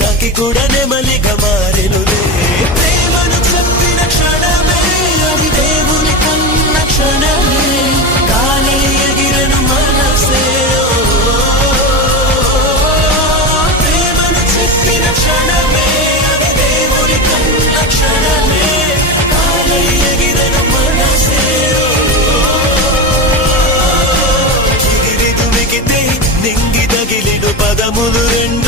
కాకి కూడా నెమలిగా మారెనులే. ప్రేమను చెప్పిన క్షణమే అది దేవుని కన్న క్షణమే, గాలి ఎగిరను మనసే. ప్రేమను చెప్పిన క్షణమే అది దేవుని కన్న క్షణమే, గాలి ఎగిరను మనసే. చిగిరి దుమికితే నింగి తగిలిను పదములు రెండు